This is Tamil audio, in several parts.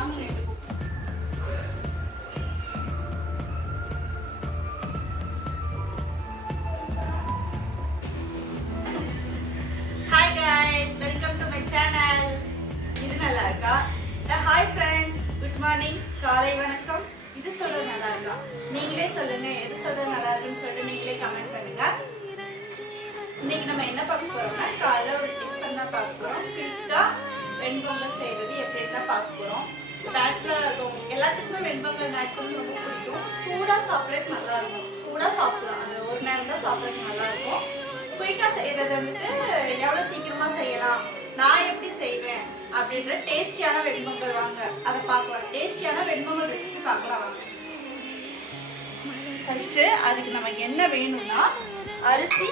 Hi guys, welcome to my channel. இது நல்லா இருக்கா? ஹாய் ஃப்ரெண்ட்ஸ், குட் மார்னிங், காலை வணக்கம். இது சொல்றது நல்லா இருக்கா? நீங்களே சொல்லுங்க, எது சொல்றது நல்லா இருக்குன்னு சொல்லிட்டு நீங்களே கமெண்ட் பண்ணுங்க. இன்னைக்கு நம்ம என்ன பார்க்க போறோம்னா, காலைல ஒரு டிஃபன் தான் பார்க்க போறோம். குயிக்கா வெண்பொங்கல் செய்யறது எப்படின்னு தான் பார்க்க போறோம். பேச்சுலர் இருக்கவங்க எல்லாத்துக்குமே வெண்பொங்கல் மேக்ஸிமம் ரொம்ப பிடிக்கும். சூடா சாப்பிட்றதுக்கு நல்லா இருக்கும். சூடா சாப்பிடலாம், அது ஒரு நேரம் தான் சாப்பிட்றதுக்கு நல்லா இருக்கும். குயிக்கா செய்யறது வந்துட்டு எவ்வளவு சீக்கிரமா செய்யலாம், நான் எப்படி செய்வேன் அப்படின்ற டேஸ்டியான வெண்பொங்கல் வாங்க அதை பார்க்கலாம். டேஸ்டியான வெண்பொங்கல் ரெசிபி பார்க்கலாம் வாங்க. ஃபர்ஸ்ட் அதுக்கு நமக்கு என்ன வேணும்னா, அரிசி,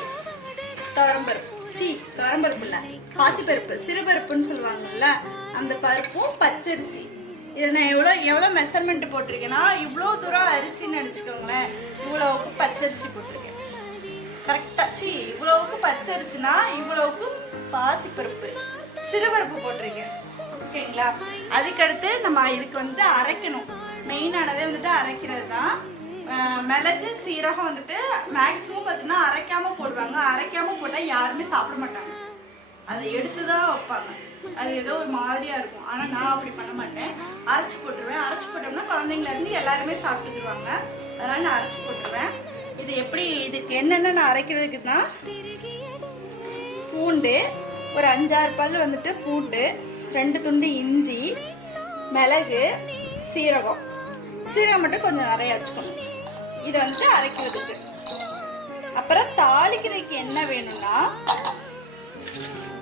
துவரம்பருப்பு இல்லை, பாசிப்பருப்பு, சிறுபருப்புன்னு சொல்லுவாங்கல்ல, அந்த பருப்பும் பச்சரிசி. இதை நான் எவ்வளோ மெஷர்மெண்ட் போட்டிருக்கேன்னா, இவ்வளோ தூரம் அரிசின்னு நினச்சிக்கோங்களேன், இவ்வளோவுக்கு பச்சரிசி போட்டிருக்கேன். கரெக்டாக இவ்வளவுக்கு பச்சரிசினா இவ்வளவுக்கு பாசிப்பருப்பு, சிறுபருப்பு போட்டிருக்கேன். ஓகேங்களா? அதுக்கடுத்து நம்ம இதுக்கு வந்துட்டு அரைக்கணும். மெயினானதே வந்துட்டு அரைக்கிறது தான். மிளகு, சீரகம் வந்துட்டு மேக்ஸிமம் பார்த்தீங்கன்னா அரைக்காம போடுவாங்க. அரைக்காம போட்டால் யாருமே சாப்பிட மாட்டாங்க, அதை எடுத்து தான் வைப்பாங்க. அது ஏதோ ஒரு மாதிரியா இருக்கும். ஆனால் நான் அப்படி பண்ண மாட்டேன், அரைச்சி போட்டுருவேன். அரைச்சி போட்டோம்னா குழந்தைங்கலேருந்து எல்லாருமே சாப்பிட்டுக்குருவாங்க. அதனால நான் அரைச்சி போட்டுருவேன். இது எப்படி, இதுக்கு என்னென்ன நான் அரைக்கிறதுக்கு தான், பூண்டு ஒரு 5-6 பல் வந்துட்டு பூண்டு, 2 துண்டு இஞ்சி, மிளகு, சீரகம் மட்டும் கொஞ்சம் நிறைய வச்சுக்கணும். இதை வந்துட்டு அரைக்கிறதுக்கு. அப்புறம் தாளிக்கிறதுக்கு என்ன வேணும்னா,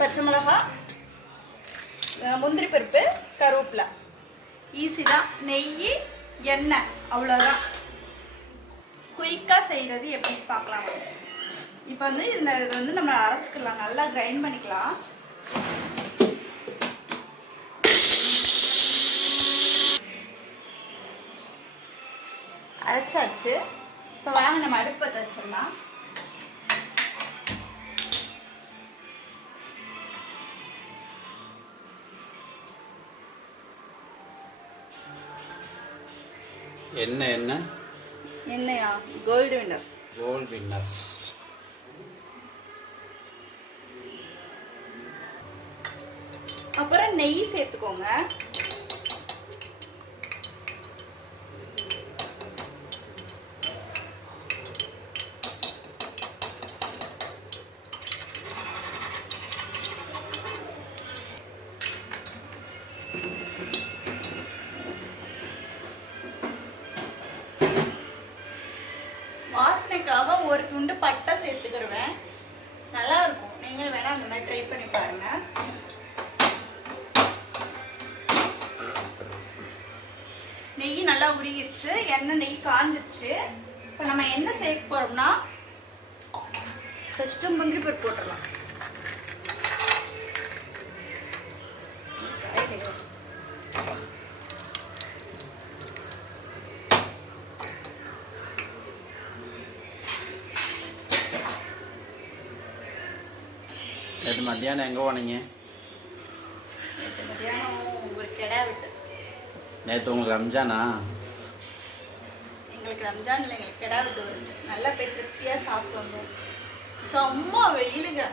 பச்சை மிளகா, முந்திரி பருப்பு, கருவேப்பிலை. ஈஸி தான். நெய், எண்ணெய், அவ்வளோதான். குயிக்காக செய்கிறது எப்படின்னு பார்க்கலாம். இப்போ வந்து இது வந்து நம்ம அரைச்சிக்கலாம், நல்லா கிரைண்ட் பண்ணிக்கலாம். அரைச்சாச்சு. இப்போ வாங்க நம்ம அடுப்பை வச்சிடலாம். எண்ணெயா? Gold winner. அப்புறம் நெய் சேர்த்துக்கோங்க. வாசனைக்காக ஒரு துண்டு பட்டை சேர்த்துக்கிடுவேன். நல்லா இருக்கும். நீங்கள் வேணா அந்த மாதிரி ட்ரை பண்ணி பாருங்க. நெய் நல்லா உருகிருச்சு, எண்ணெய் நெய் காஞ்சிருச்சு. இப்போ நம்ம என்ன சேர்க்க போறோம்னா, ஃபர்ஸ்ட் முந்திரி பருப்பு போட்டுடலாம். மத்தியானம் எங்கே போனீங்க? மத்தியானம் ஒரு கெடா விட்டு. நேற்று உங்களுக்கு ரம்ஜானா? எங்களுக்கு ரம்ஜான் இல்லை, எங்களுக்கு கெடா விட்டு வருது. நல்லா போய் திருப்தியாக சாப்பிட்டு வந்தோம். செம்ம வெயிலுங்க,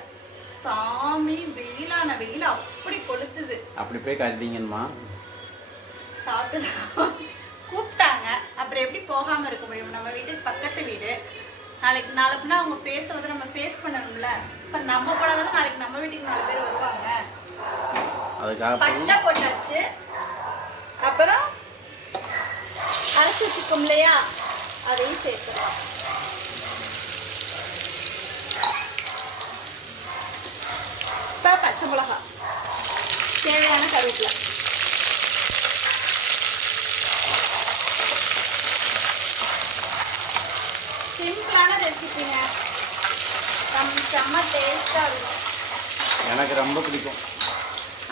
சாமி வெயிலான வெயில் அப்படி கொளுத்துது. அப்படி போய் கருதிங்கம்மா. சாப்பிட்டு கூப்பிட்டாங்க, அப்புறம் எப்படி போகாமல் இருக்க முடியும்? நம்ம வீட்டுக்கு பக்கத்து வீடு. நாளைக்குன்னா அவங்க ஃபேஸை வந்து நம்ம ஃபேஸ் பண்ணணும்ல. இப்போ நம்ம போனாதானே நாளைக்கு நம்ம வீட்டுக்கு 4 பேர் வருவாங்க. அதுக்காக பட்டை போட்டாச்சு. அப்புறம் அரைச்சி வச்சுக்கோம் இல்லையா, அதையும் சேர்த்துக்கலாம். இப்போ பச்சை மிளகா, தேவையான கருவேப்பிலை. சிம்பிளான ரெசிபிங்க, செம்ம டேஸ்டாக இருக்கும். எனக்கு ரொம்ப பிடிக்கும்.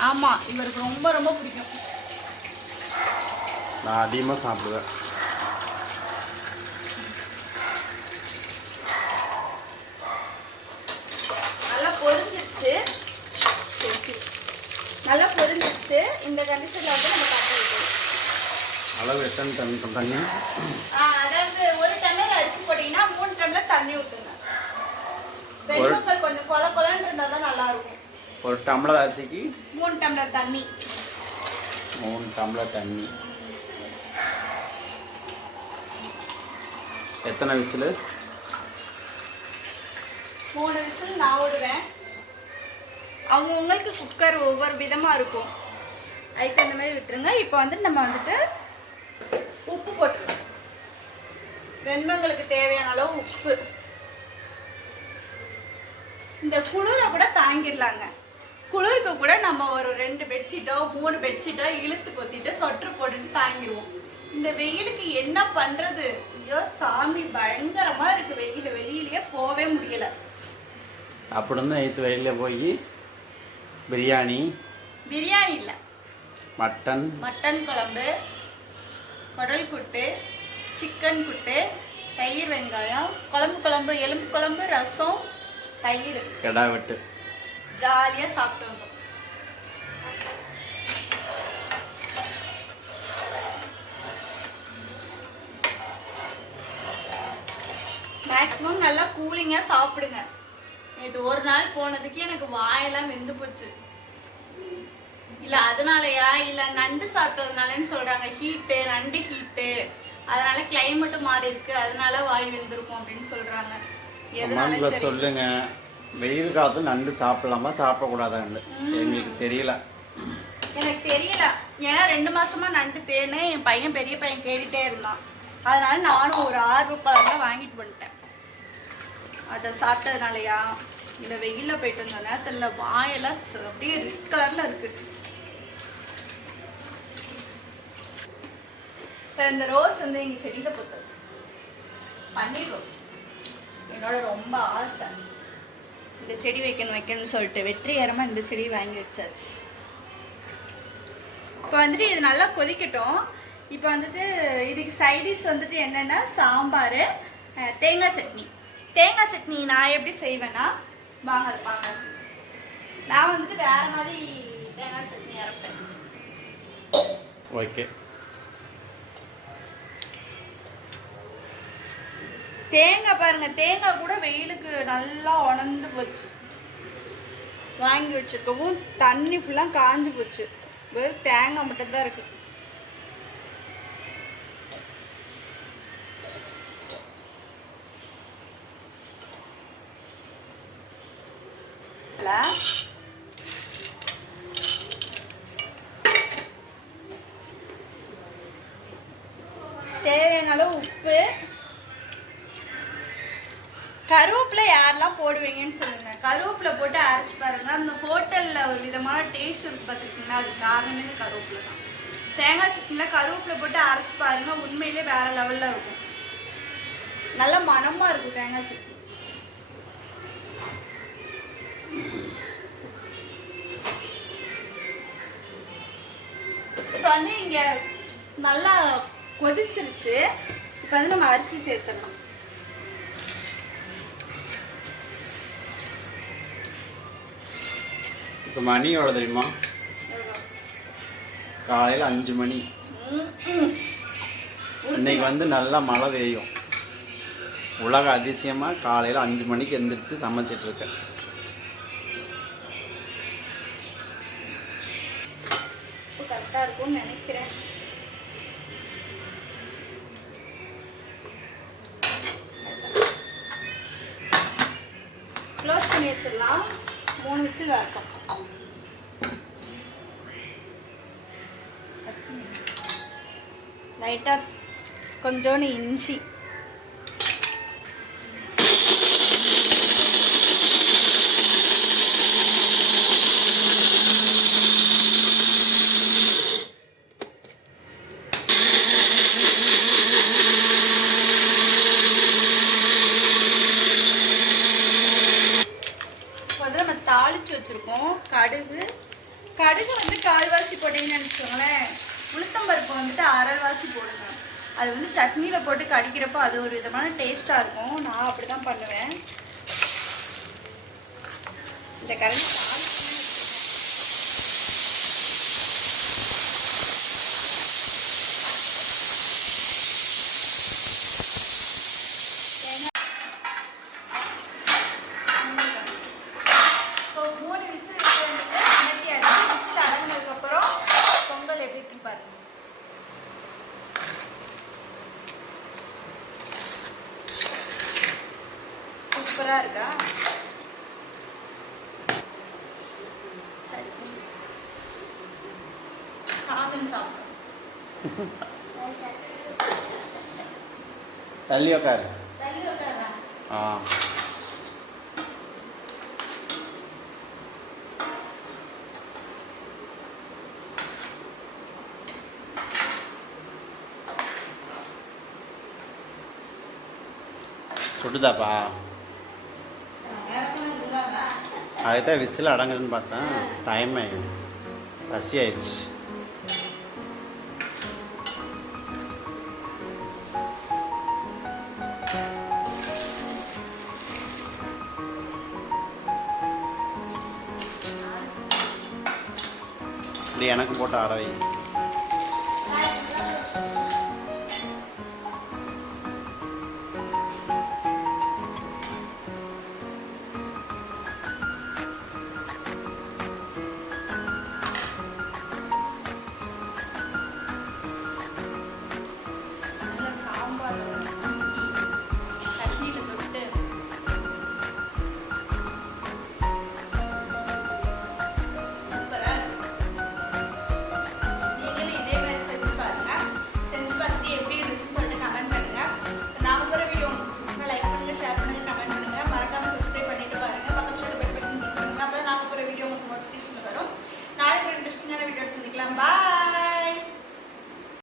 ஆமாம், இவருக்கு ரொம்ப ரொம்ப பிடிக்கும். நான் அதிகமாக சாப்பிடுவேன். நல்லா பொரிஞ்சிருச்சு. நல்லா பொரிஞ்சிருச்சு. இந்த கண்டிஷனில் வந்து நம்ம தண்ணி ஊற்றணும். அளவு எத்தனை டன் தண்ணி? அதாவது 1 டம்ளர் அரிசி போட்டீங்கன்னா 3 டம்ளர் தண்ணி ஊற்றுங்க. வெண்பொங்கல் கொஞ்சம் கொல கொலன்னு இருந்தால் தான் நல்லா இருக்கும். 1 டம்ளர் அரிசிக்கு 3 டம்ளர் தண்ணி. 3 டம்ளர் தண்ணி. எத்தனை விசில்? 3 விசில் நான் விடுவேன். அவங்கவுங்களுக்கு குக்கர் ஒவ்வொரு விதமாக இருக்கும். அதுக்கு தகுந்த மாதிரி விட்டுருங்க. இப்போ வந்துட்டு நம்ம வந்துட்டு உப்பு போட்டுருவோம். வெண்பொங்கலுக்கு தேவையான அளவு உப்பு. இந்த குளிரை கூட தாங்கிடலாங்க. குளிருக்கு கூட நம்ம ஒரு 2 பெட்ஷீட்டோ 3 பெட்ஷீட்டோ இழுத்து பொத்திட்டு சொட்டர் போட்டுட்டு தாங்கிடுவோம். இந்த வெயிலுக்கு என்ன பண்ணுறது? ஐயோ சாமி, பயங்கரமாக இருக்குது வெயில். வெளியிலேயே போகவே முடியலை. அப்படின்னு நேற்று வெயிலில் போய் பிரியாணி இல்லை, மட்டன் குழம்பு, குடல் கூட்டு, சிக்கன் கூட்டு, தயிர் வெங்காயம், குழம்பு, எலும்பு குழம்பு, ரசம், தயிர், கெடா வெட்டு ஜாலியாக சாப்பிட்டு வந்தோம். மேக்ஸிமம் நல்லா கூலிங்காக சாப்பிடுங்க. இது ஒரு நாள் போனதுக்கு எனக்கு வாயெல்லாம் வெந்து போச்சு. இல்லை அதனாலயா இல்லை நண்டு சாப்பிட்டதுனாலன்னு சொல்கிறாங்க. ஹீட்டு, நண்டு ஹீட்டு, அதனால கிளைமேட்டு மாறி இருக்கு, அதனால வாய் வெந்திருக்கும் அப்படின்னு சொல்கிறாங்க. எதனால சொல்லுங்க. வெயில் காலத்துல நண்டு சாப்பிடலாமா சாப்பிடக்கூடாதான்னு எங்களுக்கு தெரியல. எனக்கு தெரியல. ஏன்னா 2 மாசமா நண்டு தேனு என் பையன், பெரிய பையன் கேட்டுட்டே இருந்தான். அதனால நானும் ஒரு ₹6 வாங்கிட்டு வந்துட்டேன். அதை சாப்பிட்டதுனாலயா இல்லை வெயிலில் போயிட்டு வந்த நேரத்தில் வாயெல்லாம் அப்படியே ரெட் கலரில் இருக்குது. இப்போ இந்த ரோஸ் வந்து எங்கள் செடியில் போட்டது பன்னீர் ரோஸ். என்னோட ரொம்ப ஆசை இந்த செடி வைக்கணும்னு சொல்லிட்டு வெற்றிகரமாக இந்த செடி வாங்கி வச்சாச்சு. இப்போ வந்துட்டு இது நல்லா கொதிக்கட்டும். இப்போ வந்துட்டு இதுக்கு சைடிஷ் வந்துட்டு என்னென்னா சாம்பார், தேங்காய் சட்னி. தேங்காய் சட்னி நான் எப்படி செய்வேன்னா, வாங்க அதை பார்க்க. நான் வந்துட்டு வேறு மாதிரி தேங்காய் சட்னி அரைப்பேன். ஓகே. தேங்காய் பாருங்கள், தேங்காய் கூட வெயிலுக்கு நல்லா உணர்ந்து போச்சு. வாங்கி வச்சுருக்கவும் தண்ணி ஃபுல்லாக காஞ்சி போச்சு. வெறும் தேங்காய் மட்டும்தான் இருக்குது. தேவையான அளவு உப்பு. கருவேப்பிலை யாரெல்லாம் போடுவீங்கன்னு சொல்லுங்க. கருவேப்பிலை போட்டு அரைச்சி பாருங்க. அந்த ஹோட்டலில் ஒரு விதமான டேஸ்ட் இருக்கு பார்த்துருக்கீங்கன்னா, அது காரணமே கருவேப்பிலை தான். தேங்காய் சட்னியில் கருவேப்பிலை போட்டு அரைச்சி பாருங்க, உண்மையிலே வேற லெவலில் இருக்கும். நல்ல மனமாக இருக்கும் தேங்காய் சட்னி. இப்போ வந்து இங்கே நல்லா கொதிச்சிருச்சு. இப்போ வந்து நம்ம அரிசி சேர்த்துடலாம். இப்போ மணி எவ்வளோ தெரியுமா? காலையில் 5 மணி. இன்னைக்கு வந்து நல்லா மழை பெய்யும். உலக அதிசயமாக காலையில் 5 மணிக்கு எந்திரிச்சு சமைச்சிட்ருக்கேன். கரெக்டாக இருக்கும்னு நினைக்கிறேன். க்ளோஸ் பண்ணி வச்சிடலாம். 3 விசில் வரட்டும். லைட்டாக கொஞ்சோண்டு இஞ்சி, தாளிச்சு வச்சிருக்கோம். கடுகு வந்து 1/4 போட்டீங்கன்னு நினச்சிக்கோங்களேன். உளுத்தம்பருப்பு வந்துட்டு 1/2 போடுங்க. அது வந்து சட்னியில் போட்டு கடிக்கிறப்போ அது ஒரு விதமான டேஸ்ட்டாக இருக்கும். நான் அப்படி தான் பண்ணுவேன். இந்த கரண்டி பாரு. சூப்பரா இருக்கா? சட்னி சாதம் சாப்பிடும். தள்ளி உக்காரு. ஆ சுடுதாப்பா? அதுதான் விசில் அடங்குதுன்னு பார்த்தேன். டைம் ஆயிடுச்சு, பசி ஆயிடுச்சு. இப்படி எனக்கு போட்டு ஆட வை.